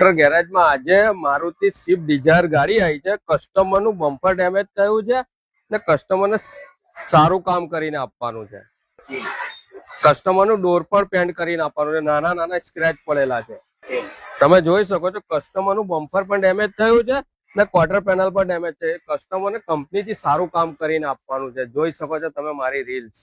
Motor ગેરેજમાં આજે Maruti Swift Dzire ગાડી આવી છે. કસ્ટમરનું બમ્પર ડેમેજ થયું છે ને કસ્ટમરને સારું કામ કરીને આપવાનું છે. કસ્ટમરનું ડોર પર પેન્ટ કરીને આપવાનું છે. નાના નાના સ્ક્રેચ પડેલા છે. તમે જોઈ શકો છો કસ્ટમરનું બમ્પર પણ ડેમેજ થયું છે ને ક્વાર્ટર પેનલ પર ડેમેજ છે. કસ્ટમરને કંપનીથી સારું કામ કરીને આપવાનું છે. જોઈ શકો છો તમે મારી રીલ્સ.